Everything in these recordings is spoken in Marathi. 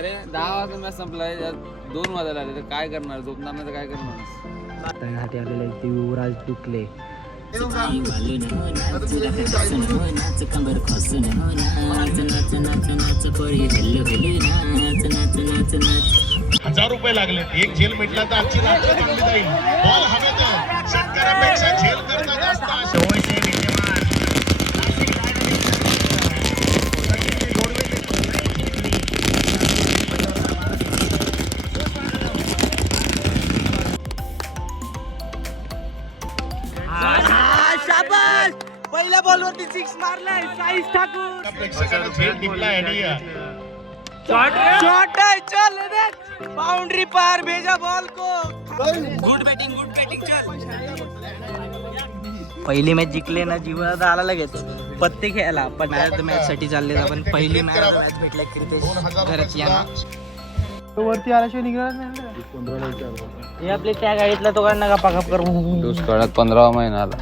अरे 10 वाजता मॅच संपलाय, 2 वाजायला आले तर काय करणार, झोपणार नाही तर काय करणार. त्यासाठी आलेले ते युवराज डुकले. ₹1000 लागले. एक झेल मिटला तर आजची रात्र चांगली जाईल. बॉल हवेत, शेतकऱ्यापेक्षा झेल करणं जास्त आहे. शाबास, पहिल्या बॉलवरती 6 मारलाय साईश ठाकूर. प्रेक्षकांना झेल टिपला आणि शॉट है, चल रे बाउंड्री पार भेजा बॉल को. गुड बॅटिंग चल. पहिली मॅच जिंकले ना, जीवनात आला लगेच पत्ते खेळायला. पण आज मॅच साठी चालले आपण. पहिली मॅच भेटल्या क्रिकेट घरात या वरती आल्याशिवाय निघणार नाही. हे आपले त्या गाडीतला तो काढणं का पाकअप कर. दुष्काळात 15वा महिना आला.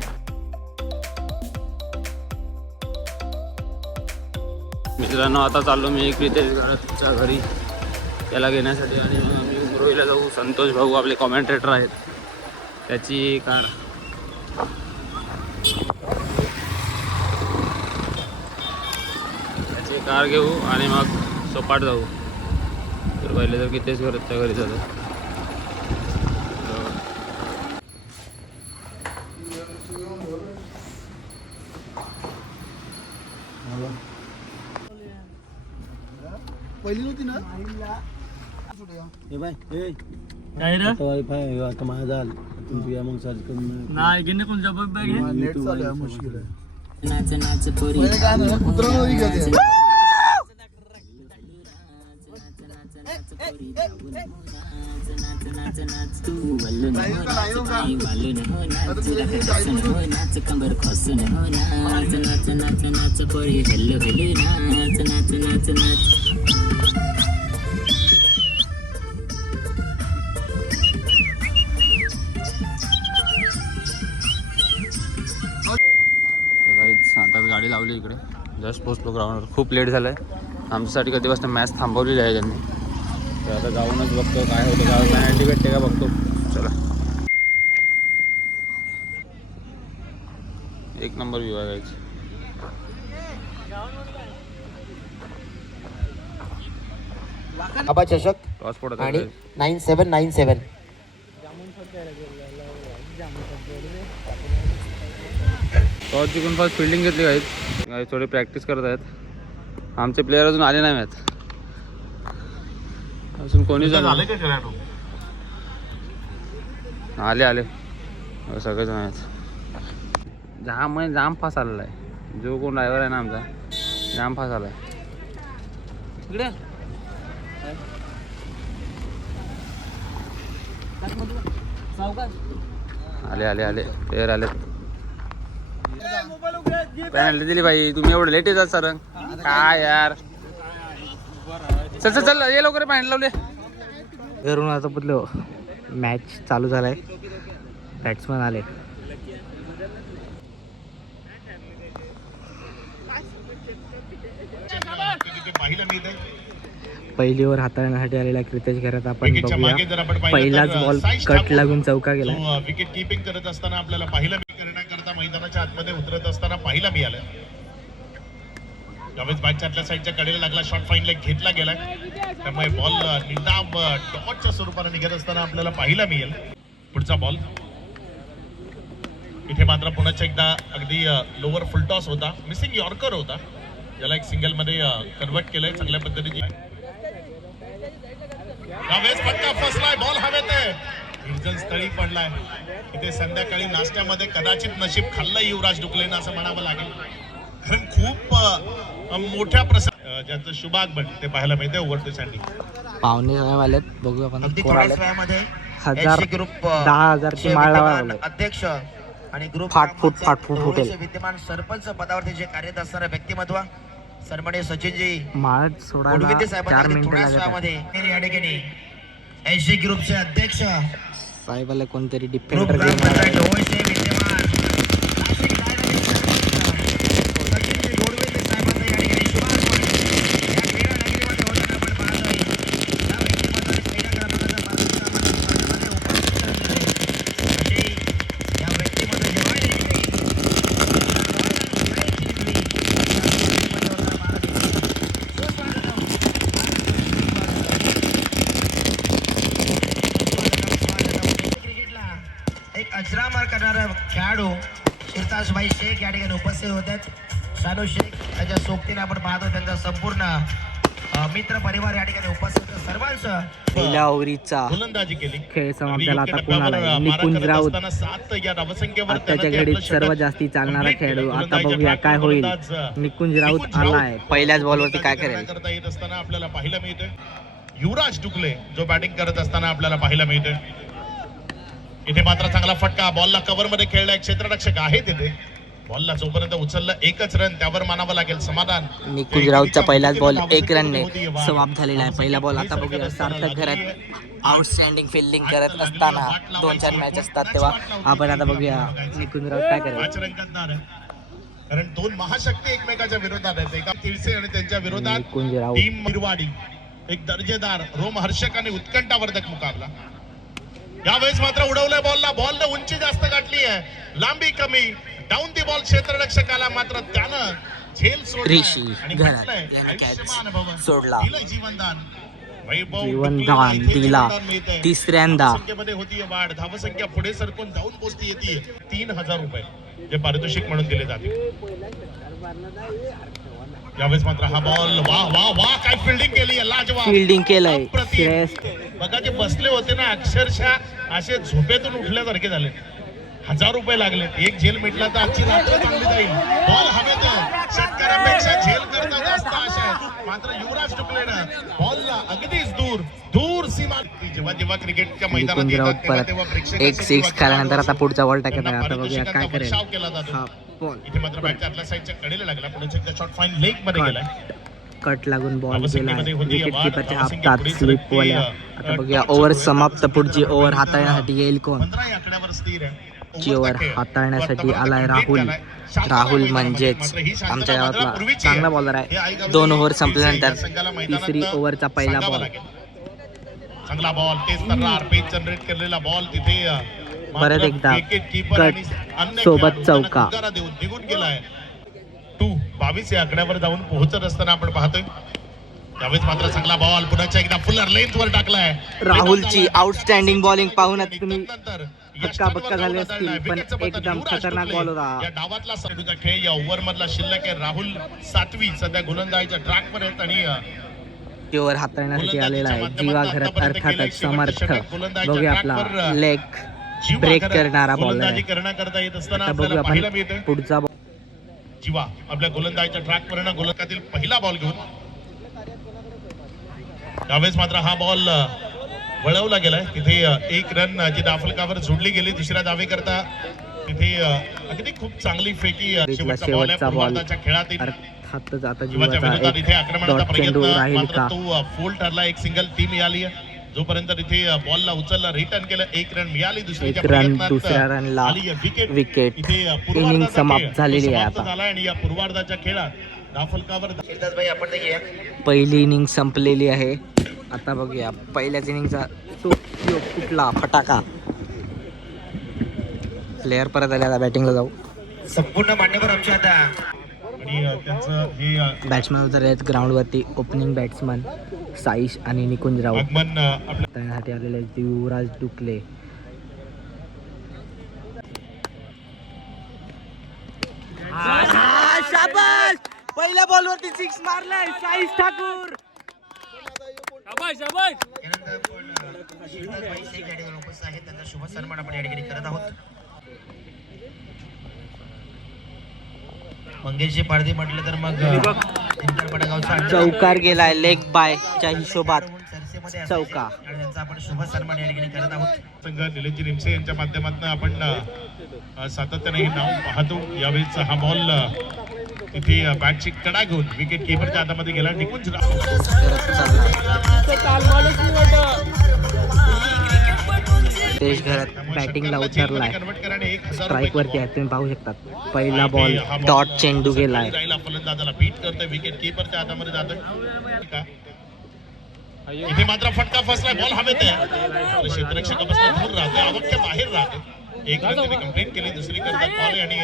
मित्रांनो, आता चाललो मी क्रिकेट घराच्या घरी त्याला घेण्यासाठी. आणि आम्ही मुंबईला जाऊ. संतोष भाऊ आपले कॉमेंटेटर आहेत, त्याची कार. त्याची कार घेऊ आणि मग सपाट जाऊ. तर पहिले तर कितीच घराच्या घरी जातो. पहिली नव्हती ना. काय रे वायफाय आता माझा तुमची मग सर्च करून नाही घेणे कोणत्या बॅग नेट चालू आहे, मुश्किल आहे. पहिले काय नाही, कुत्रा नव्हती का ते? आता गाडी लावली इकडे. जस्ट पोचलो ग्राउंडवर. खूप लेट झालं आहे आमच्यासाठी. कधी वाजता मॅच थांबवलेली आहे त्यांनी. तर आता जाऊनच बघतो काय होतं, का पेनल्टी भेटते का बघतो. चला. एक नंबर व्यू आहे. आबा चषक टॉस पडत आणि आहे. 9797. टॉस जिंकून फास्ट फिल्डिंग घेतली आहेत. थोडी प्रॅक्टिस करत आहेत. आमचे प्लेयर अजून आले नाही आहेत. अजून कोणी झालं आले सगळेजण आहेत. जाम फास आलेला आहे. जो कोण ड्रायव्हर आहे ना आमचा, जाम फास आला आहे. आले प्लेयर आले. पॅनल्टी दिली भाई. तुम्ही एवढं लेट येतात सर, काय यार. चल ये लवकर पॅनल्टी लावले. घरून आता पुढलं मॅच चालू झालाय. बॅट्समन आले. पाहिलं मी ते पहिली ओव्हर हाताळण्यासाठी आलेल्या क्रितेश घरात आपण विकेटच्या मागे जर आपण बघूया. पाहिलं पहिलाच तर बॉल साईश कट ठाकूर लागून चौका गेला. विकेट किपिंग करत असताना आपल्याला पाहिलं करण्याकरता मैदानाच्या आतमध्ये उतरत असताना पाहिला मिळालं. त्यावेळेस बॅटच्या आतल्या साईडच्या कडेला लागला. शॉट फाईन लेग घेतला गेला. त्यामुळे बॉल निदाम डॉटच्या स्वरूपाने निघत असताना आपल्याला पाहिला मिळेल. पुढचा बॉल इथे मात्र पुन्हा एकदा अगदी लोअर फुल टॉस होता. मिसिंग यॉर्कर होता, ज्याला एक सिंगल मध्ये कन्वर्ट केलंय चांगल्या पद्धतीने. त्यावेळेस फटका फसलाय. बॉल हवेत आहे. निर्जन स्थळी पडलाय. इथे संध्याकाळी नाश्त्यामध्ये कदाचित नशीब खाल्लं युवराज डुकलेनं असं म्हणावं लागेल. कारण खूप मोठ्या प्रसंग ज्याचं शुभागमन ते पाहायला मिळते ओव्हरसाठी. पाहुणे आलेत. बघू आपण अगदी कोण थोड्याच आलेत. वेळामध्ये 1000 ग्रुप 10,000 ची माळ लावायला विद्यमान अध्यक्ष आणि ग्रुप फाटफूट ढवळीचे उठेल. विद्यमान सरपंच पदावरती जे कार्यरत असणारे व्यक्तिमत्व सन्माननीय सचिनजी माळ सोडायला उडविते 4 साहेबांना मिनिटं थोड्याच लागतात. वेळामध्ये या ठिकाणी एसजी ग्रुपचे अध्यक्ष साहेबाला कोणतरी ग्रुप डिफेंडर ग्रामपंचायत ढवळीचे विद्यमान सचिनजी गोडवेते साहेबांचा या ठिकाणी शुभारंभ या क्रीडा नगरीमध्ये होताना आपण पाहतोय. करणारा खेळाडू शिरताजभाई शेख या ठिकाणी उपस्थित होतात. शानू शेख त्याच्या सोबतीने आपण पाहतो त्यांचा संपूर्ण मित्र परिवार या ठिकाणी उपस्थित होते. सर्वांचं पहिल्या ओव्हरीचा गोलंदाजी केली. खेळ समाप्त झाला. आता पुन्हा निकुंज राऊत आताच्या घडीत सर्वात जास्ती चालणारा खेळाडू. आता बघूया काय होईल. निकुंज राऊत आलाय पहिल्याच बॉलवरती काय करेल. करता येत असताना आपल्याला पाहायला मिळतोय युवराज डुकले जो बॅटिंग करत असताना आपल्याला पाहायला मिळतोय. इथे मात्र चांगला फटका. बॉलला कव्हर मध्ये खेळलाय. क्षेत्ररक्षक आहे तिथे. बॉलला जोपर्यंत उचललं एकच रन त्यावर मानावं लागेल समाधान. निकुंज राऊतचा पहिलाच बॉल 1 रनने समाप्त झालेला आहे. पहिला बॉल आता बघूया. सार्थक घरात आउटस्टँडिंग फिल्डिंग करत असताना 2-4 मॅच असतात तेव्हा आपण आता बघूया निकुंज राऊत काय करेल. 5 रन करणार आहे. कारण 2 महाशक्ती एकमेकाच्या विरोधात आहेत. एका तिळसे आणि त्यांच्या विरोधात निकुंज राऊत. टीम मिरवाडी. एक दर्जेदार रोमहर्षक आणि उत्कंठावर्धक मुकाबला. यावेळेस मात्र उडवलंय बॉलला. बॉलने उंची जास्त गाठली आहे. लांबी कमी. डाऊन दी बॉल क्षेत्ररक्षकाला मात्र त्यानं झेल ऋषी घरात याने कॅच सोडला. जीवनदान दिला. तिसऱ्यांदा संख्येमध्ये होती वाढ. धावसंख्या पुढे सरकून जाऊन पोहोचती येते 3000 रुपये जे पारितोषिक म्हणून दिले जाते. यावेळेस मात्र हा बॉल वा वा वा काय फिल्डिंग केली आहे. लाजवाब फिल्डिंग केलंय. अप्रतिम. बघा जे बसले होते ना अक्षरशः असे झोपेतून उठल्यासारखे झाले. 1000 रुपये लागले. एक झेल मिटला तर आजची रात्र चांगली जाईल. बॉल हवेत. शेतकऱ्यांपेक्षा झेल करता जास्त आशा आहे. मात्र युवराज डुकलेनं बॉलला अगदीच दूर दूर सीमा. जेव्हा जेव्हा क्रिकेटच्या मैदानात निकुंज येतात राऊत तेव्हा परत तेव्हा 1 6 खाल्यानंतर आता पुढचा बॉल टाकत आहे. त्यांना आता बघूया काय पारितोषिकांचा करेल. वर्षाव केला जातो. हा बॉल इथे मात्र बॅटच्या आतल्या साईडच्या कडेला लागला. पुढे शॉट फाईन लेग मध्ये गेलाय. कट लागून बॉल गेला. धावसंख्येमध्ये होती विकेट वाढ. किपरच्या धावसंख्या हातात पुढे स्लिप सरकते. वाल्या. आता बघूया ओव्हर समाप्त. पुढची ओव्हर हाताळण्यासाठी येईल कोण. 15 या आकड्यावर स्थिर आहे. ची ओव्हर हाताळण्यासाठी आलाय राहुल. राहुल म्हणजेच आमच्या गावातला चांगला बॉलर आहे. 2 ओव्हर संपल्यानंतर तिसरी ओव्हरचा पहिला बॉल. चांगला बॉल. तेच तर्रार पेज जनरेट केलेला बॉल तिथे परत एकदा कीपर आणि अन्य सोबत खेळाडू चौका. त्यांना उद्गारा देऊन निघून गेलाय. 22 या आकड्यावर जाऊन पोहोचत असताना आपण पाहतोय. त्यावेळेस मात्र चांगला बॉल पुन्हा एकदा फुलर लेंथ वर टाकलाय. राहुलची आउटस्टँडिंग बॉलिंग पाहूनच तुम्ही नंतर हक्काबक्का झाले असतील. पण एकदम खतरनाक बॉल होता. या डावातला साडूचा खेळ या ओव्हर मधला शिल्लक आहे. राहुल 7वी सध्या गोलंदाजीच्या ट्रॅक वर आहेत आणि ओव्हर हाताळण्यासाठी आलेला आहे. जीवा घरात अर्थातच समर्थ. बघूया आपला लेग ब्रेक करणारा बॉलर गोलंदाजी आहे. करण्याकरता येत असताना आता आपल्याला बघूया पाहायला आपण मिळतोय पुढचा बॉल. जीवा आपल्या गोलंदाजीच्या ट्रॅक वर गोलकातील पहिला बॉल घेऊन. यावेळेस मात्र हा बॉल वळवला गेलाय. तिथे 1 रन जी दाफलकावर जोडली गेली. दुसऱ्या धावे करता तिथे अगदी खूप चांगली फेकी शेवटचा बॉल खेळातील अर्थातच आता जीवाच्या जीवाचा विरोधात इथे एक आक्रमणाचा डॉट चेंडू प्रयत्न राहील मात्र का. तो फोल ठरला. एक सिंगल टीम मिळाली आहे. जोपर्यंत तिथे बॉलला उचलला रिटर्न केलं 1 रन मिळाली. 1 रन दुसऱ्या रनला विकेट. इनिंग समाप्त झालेली आहे आता. आणि या पूर्वार्धाच्या खेळात दाफलकावर शिरताजभाई आपण देखील पहिली इनिंग संपलेली आहे. आता बघूया पहिल्याच इनिंगचा कुठला फटाका. प्लेयर परत आले. आता बॅटिंगला जाऊ. संपूर्ण मान्यवर आमच्या आता आणि त्यांचं हे बॅट्समॅन उतरले आहेत ग्राउंडवरती. ओपनिंग बॅट्समन साईश आणि निकुंज राऊत आगमन आपल्या हाताळण्यासाठी आलेले आहेत. युवराज डुकले. शाबास. पहिल्या बॉलवरती 6 मारलाय साईश ठाकूर. यानंतर आपण शिरताजभाई शेख या ठिकाणी उपस्थित आहेत. त्यांचा शुभ सन्मान आपण या ठिकाणी करत आहोत. मंगेशची पारधी म्हटलं तर मग दिनकर पडगावचा चौकार गेलाय लेग बाय च्या हिशोबात. चर्चेमध्ये असायचे चौका. आणि त्यांचा आपण शुभ सन्मान या ठिकाणी करत आहोत. संघ निलेश रिमसे यांच्या माध्यमातून आपण सातत्याने हे नाव पाहतो. यावेळेस हा बॉल तिथे बॅटची कडा घेऊन विकेट किपरच्या हातामध्ये गेला. निकुंज देश घरात बॅटिंगला उतरलाय. स्ट्राईक वरती आहे तुम्ही पाहू शकता. पहिला बॉल डॉट चेंडू गेलाय. फलंदाजाला बीट करतोय. विकेट किपरच्या हातामध्ये जातोय. इथे मात्र फटका फसलाय. बॉल हवेत आहे. क्षेत्ररक्षकापासून दूर राहतोय. आवडच्या बाहेर राहतोय. 1 रन त्यांनी कंप्लीट केली. दुसरी करतात बॉल आणि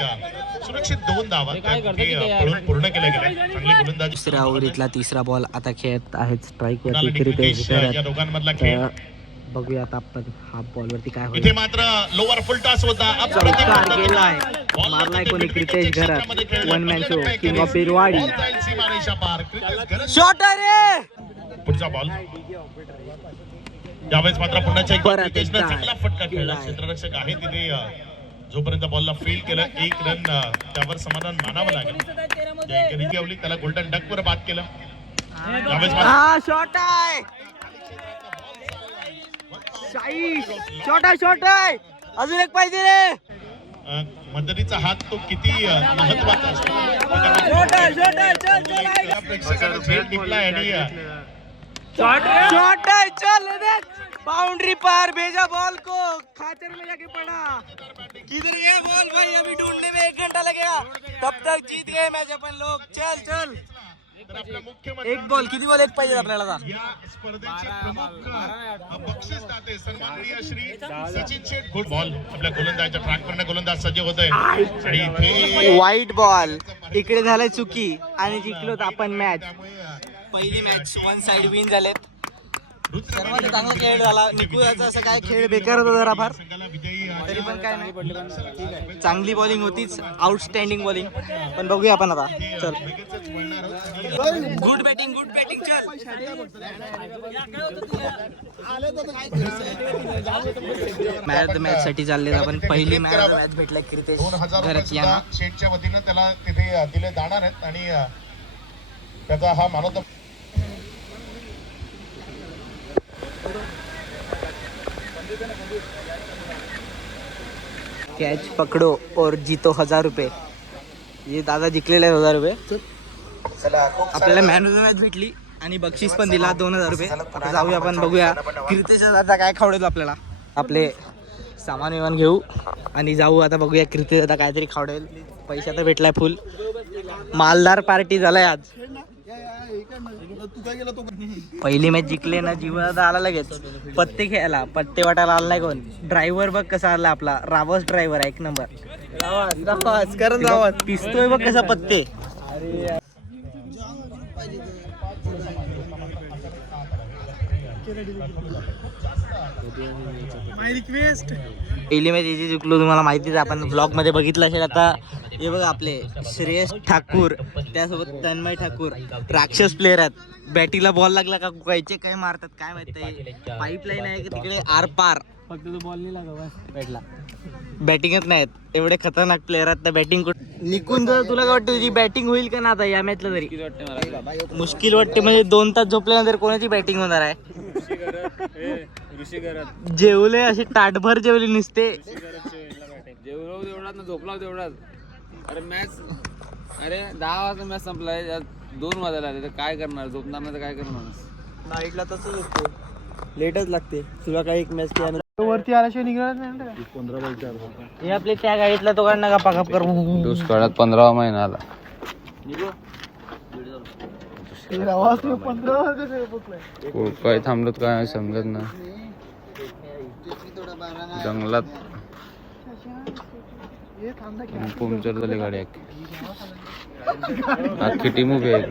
सुरक्षित 2 धावा पळून पूर्ण केल्या गेल्या. चांगली गोलंदाजी. दुसऱ्या ओव्हरीतला तिसरा बॉल आता खेळत आहेत स्ट्राईक वरती रितेश रितेश या घरात. दोघांमधला खेळ बघूया आता आपण हाफ बॉल वरती काय होईल. इथे मात्र लोअर फुल टॉस होता चमत्कार केलाय, मारलाय कोणी क्रितेश घरात. One man show king of Birwadi. Shot रे, पुढचा बॉल यावेळेस मात्र पुन्हा परत क्रिकेशनं एकदा. चांगला फटका खेळला. क्षेत्ररक्षक आहे तिथे जोपर्यंत बॉलला फील्ड केलं 1 रन त्यावर समाधान मानावं लागेल. त्याला गोल्डन डक वर बाद केलं. यावेळेस मात्र हा शॉट आहे, शाही शॉट आहे, शॉट आहे. अजून एक पाहिजे रे. मदतीचा हात तो किती महत्वाचा असतो. त्या प्रेक्षकाने झेल टिपलाय आणि शॉट है, चल रे, बाउंड्री पार भेजा बॉल को, खाचर में जाके पड़ा. किधर ये बॉल भाई, अभी ढूंढने में 1 घंटा लगेगा, तब तक जीत गए मैच अपन लोग. चल चल, तर आपल्या मुख्य एक बॉल, किती बॉल एक पाहिजे आपल्याला आता. या स्पर्धेचे प्रमुख बक्षीसदाते सन्माननीय श्री सचिन शेठ. गुड बॉल आपल्या गोलंदाजाच्या ट्रॅकवरनं गोलंदाज सज्ज होतोय आणि इथे वाईट बॉल, इकडे झालंय चुकी आणि जिंकलोत आपण मॅच. पहिली मॅच 1 साइड विन झालेत. सर्वात चांगला खेळ झाला. निकुळाचा असं काय खेळ बेकार होता जरा फार, तरी पण काय नाही, चांगली बॉलिंग होतीच, आउटस्टँडिंग बॉलिंग. पण बघूया आपण आता. चल, गुड बॅटिंग चल. मॅच साठी चालले आपण. पहिली मॅच भेटलाय क्रितेश 2000 घरात रुपये यांना. सुद्धा शेठच्या वतीनं त्याला तिथे दिले जाणार आहेत आणि त्याचा हा मानवता कैच पकड़ो और जीतो 1000 रुपये. ये दादा जिंकलेले 1000 रुपये. आपल्याला मॅन ऑफ द मॅच भेटली आणि बक्षीस पण दिला 2000 रुपये. आता जाऊया आपण, बघूया क्रितेशचा दादा काय खावडेल आपल्याला. आपले सामान विमान घेऊ आणि जाऊ आता, बघूया क्रितेश दादा काहीतरी खावडेल. पैसा तर भेटलाय फुल. मालदार पार्टी झालाय आज. पहिली मॅच जिंकले ना, जीवादा आला लगेच पत्ते खेळायला. पत्ते वाटायला आला नाही कोण. ड्रायव्हर बघ कसा आला आपला, रावस ड्रायव्हर आहे, 1 नंबर. पिस्तोय बघ कसा पत्ते. पहिली मॅच याची जिंकलो, तुम्हाला माहितीच, आपण ब्लॉग मध्ये बघितलं असेल. आता हे बघा आपले श्रेयस ठाकूर, त्यासोबत तन्मय ठाकूर, राक्षस प्लेअर आहेत. बॅटीला बॉल लागला का कुकायचे काय मारतात काय माहिती. पाईपलाईन आहे की तिकडे आर पार, फक्त तो बॉल नाही लागला बॅटला. बॅटिंगच नाहीत, एवढे खतरनाक प्लेअर आहेत. तर बॅटिंग निकून जर तुला काय वाटतं तुझी बॅटिंग होईल का ना आता या मॅचला? तरी मुश्किल वाटते, म्हणजे 2 तास झोपल्यानंतर कोणाची बॅटिंग होणार आहे. जेवले असे ताटभर जेवले नुसते. जेवलो तेवढाच ना, झोपला तेवढाच. अरे मॅच, अरे 10 वाजता मॅच संपलाय, 2 वाजायला आले, तर काय करणार? झोपणार नाही तर काय करणार माणूस? नाईटला तसंच असतो, लेटच लागते. तुला काही एक मॅच वरती आल्याशिवाय निघणार नाही. हे आपले त्या गाडीतला तो काढ नका पाकाप कर. दुष्काळात 15वा महिना आला. काय थांबलोत काय समजत ना, जंगलात पंक्चर झाली गाडी. अख्खी टीम उभी आहे.